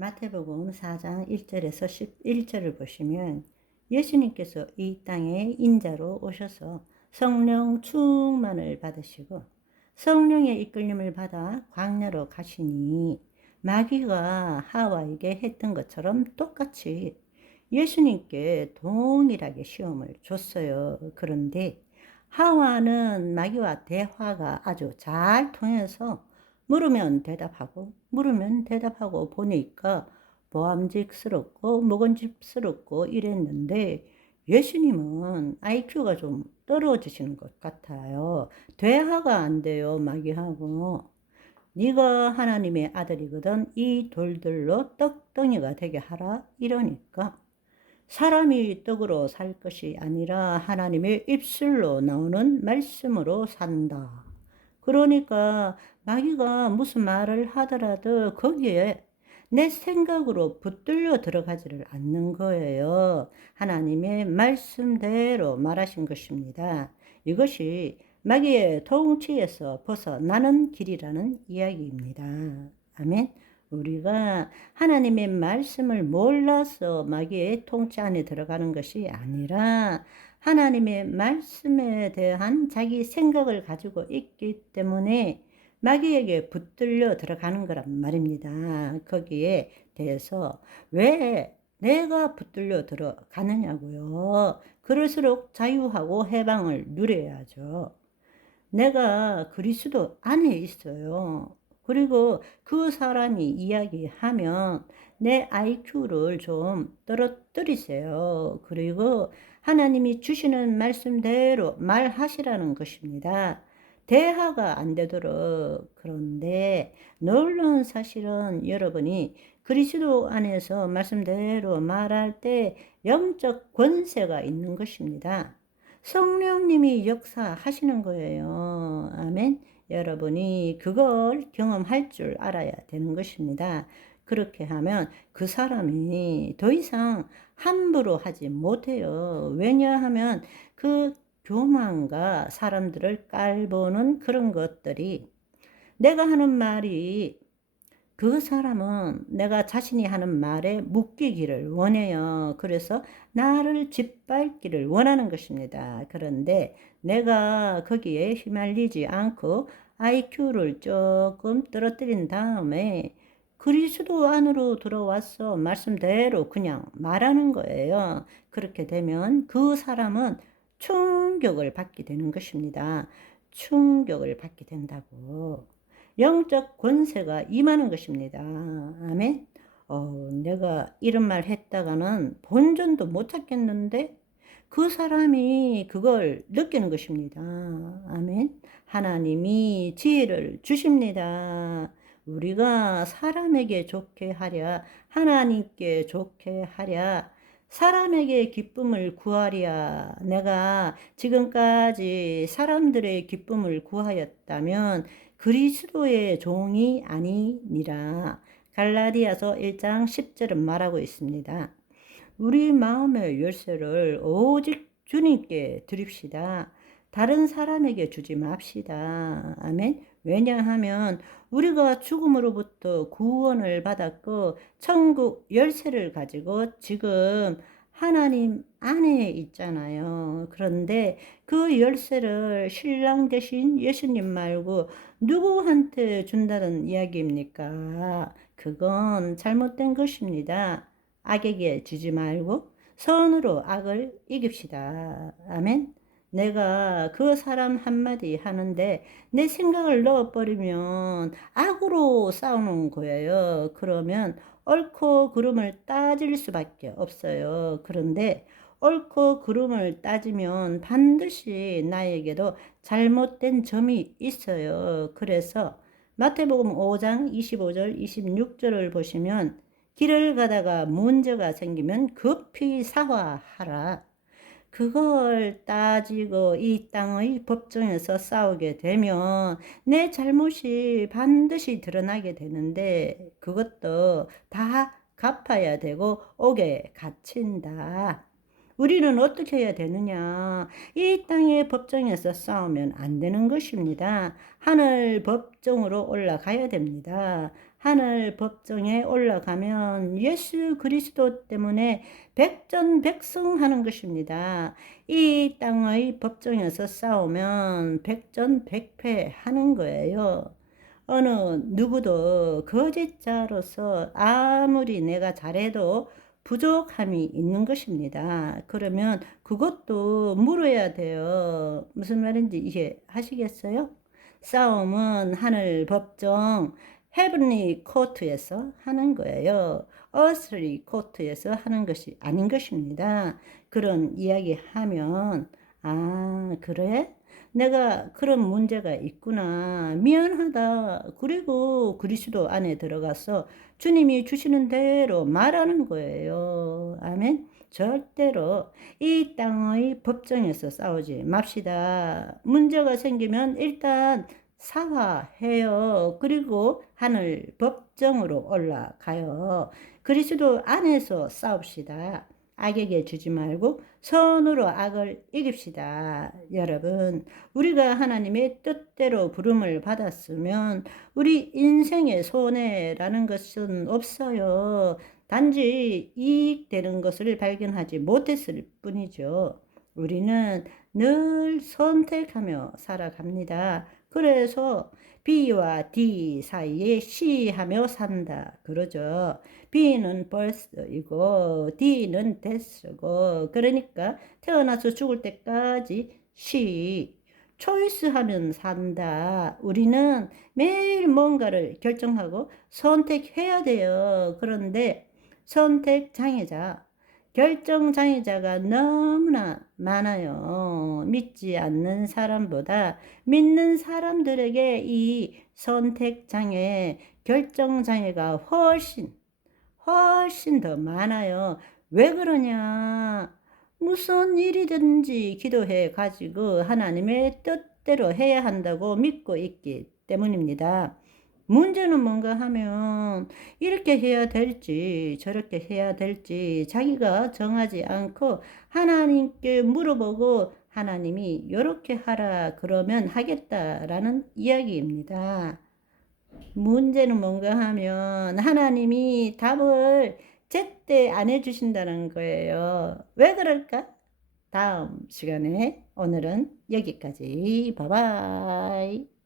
마태복음 4장 1절에서 11절을 보시면 예수님께서 이 땅에 인자로 오셔서 성령 충만을 받으시고 성령의 이끌림을 받아 광야로 가시니 마귀가 하와에게 했던 것처럼 똑같이 예수님께 동일하게 시험을 줬어요. 그런데 하와는 마귀와 대화가 아주 잘 통해서 물으면 대답하고 보니까 보암직스럽고 먹은집스럽고 이랬는데 예수님은 IQ가 좀 떨어지시는 것 같아요. 대화가 안 돼요, 마귀하고. 네가 하나님의 아들이거든 이 돌들로 떡덩이가 되게 하라 이러니까 사람이 떡으로 살 것이 아니라 하나님의 입술로 나오는 말씀으로 산다. 그러니까 마귀가 무슨 말을 하더라도 거기에 내 생각으로 붙들려 들어가지를 않는 거예요. 하나님의 말씀대로 말하신 것입니다. 이것이 마귀의 통치에서 벗어나는 길이라는 이야기입니다. 아멘. 우리가 하나님의 말씀을 몰라서 마귀의 통치 안에 들어가는 것이 아니라 하나님의 말씀에 대한 자기 생각을 가지고 있기 때문에 마귀에게 붙들려 들어가는 거란 말입니다. 거기에 대해서 왜 내가 붙들려 들어가느냐고요. 그럴수록 자유하고 해방을 누려야죠. 내가 그리스도 안에 있어요. 그리고 그 사람이 이야기하면 내 IQ를 좀 떨어뜨리세요. 그리고 하나님이 주시는 말씀대로 말하시라는 것입니다. 대화가 안 되도록. 그런데 놀라운 사실은 여러분이 그리스도 안에서 말씀대로 말할 때 영적 권세가 있는 것입니다. 성령님이 역사하시는 거예요. 아멘. 여러분이 그걸 경험할 줄 알아야 되는 것입니다. 그렇게 하면 그 사람이 더 이상 함부로 하지 못해요. 왜냐하면 그 교만과 사람들을 깔보는 그런 것들이 내가 하는 말이 그 사람은 내가 자신이 하는 말에 묶이기를 원해요. 그래서 나를 짓밟기를 원하는 것입니다. 그런데 내가 거기에 휘말리지 않고 IQ를 조금 떨어뜨린 다음에 그리스도 안으로 들어와서 말씀대로 그냥 말하는 거예요. 그렇게 되면 그 사람은 충격을 받게 되는 것입니다. 충격을 받게 된다고. 영적 권세가 임하는 것입니다. 아멘. 내가 이런 말 했다가는 본전도 못 찾겠는데 그 사람이 그걸 느끼는 것입니다. 아멘. 하나님이 지혜를 주십니다. 우리가 사람에게 좋게 하랴, 하나님께 좋게 하랴, 사람에게 기쁨을 구하랴. 내가 지금까지 사람들의 기쁨을 구하였다면 그리스도의 종이 아니니라. 갈라디아서 1장 10절은 말하고 있습니다. 우리 마음의 열쇠를 오직 주님께 드립시다. 다른 사람에게 주지 맙시다. 아멘. 왜냐하면 우리가 죽음으로부터 구원을 받았고 천국 열쇠를 가지고 지금 하나님 안에 있잖아요. 그런데 그 열쇠를 신랑 대신 예수님 말고 누구한테 준다는 이야기입니까? 그건 잘못된 것입니다. 악에게 주지 말고 선으로 악을 이깁시다. 아멘. 내가 그 사람 한마디 하는데 내 생각을 넣어버리면 악으로 싸우는 거예요. 그러면 옳고 그름을 따질 수밖에 없어요. 그런데 옳고 그름을 따지면 반드시 나에게도 잘못된 점이 있어요. 그래서 마태복음 5장 25절 26절을 보시면 길을 가다가 문제가 생기면 급히 사과하라. 그걸 따지고 이 땅의 법정에서 싸우게 되면 내 잘못이 반드시 드러나게 되는데 그것도 다 갚아야 되고 옥에 갇힌다. 우리는 어떻게 해야 되느냐? 이 땅의 법정에서 싸우면 안 되는 것입니다. 하늘 법정으로 올라가야 됩니다. 하늘 법정에 올라가면 예수 그리스도 때문에 백전백승하는 것입니다. 이 땅의 법정에서 싸우면 백전백패하는 거예요. 어느 누구도 거짓자로서 아무리 내가 잘해도 부족함이 있는 것입니다. 그러면 그것도 물어야 돼요. 무슨 말인지 이해하시겠어요? 싸움은 하늘 법정 헤븐리 코트에서 하는 거예요. 어스리 코트에서 하는 것이 아닌 것입니다. 그런 이야기 하면 아 그래? 내가 그런 문제가 있구나. 미안하다. 그리고 그리스도 안에 들어가서 주님이 주시는 대로 말하는 거예요. 아멘. 절대로 이 땅의 법정에서 싸우지 맙시다. 문제가 생기면 일단 사과해요. 그리고 하늘 법정으로 올라가요. 그리스도 안에서 싸웁시다. 악에게 주지 말고 선으로 악을 이깁시다. 여러분, 우리가 하나님의 뜻대로 부름을 받았으면 우리 인생의 손해라는 것은 없어요. 단지 이익되는 것을 발견하지 못했을 뿐이죠. 우리는 늘 선택하며 살아갑니다. 그래서 B와 D 사이에 C하며 산다. 그러죠. B는 birth이고 D는 death고 그러니까 태어나서 죽을 때까지 C. 초이스하면 산다. 우리는 매일 뭔가를 결정하고 선택해야 돼요. 그런데 선택장애자, 결정장애자가 너무나 많아요. 믿지 않는 사람보다 믿는 사람들에게 이 선택장애, 결정장애가 훨씬 더 많아요. 왜 그러냐? 무슨 일이든지 기도해 가지고 하나님의 뜻대로 해야 한다고 믿고 있기 때문입니다. 문제는 뭔가 하면 이렇게 해야 될지 저렇게 해야 될지 자기가 정하지 않고 하나님께 물어보고 하나님이 이렇게 하라 그러면 하겠다라는 이야기입니다. 문제는 뭔가 하면 하나님이 답을 제때 안 해주신다는 거예요. 왜 그럴까? 다음 시간에 오늘은 여기까지. 바이바이.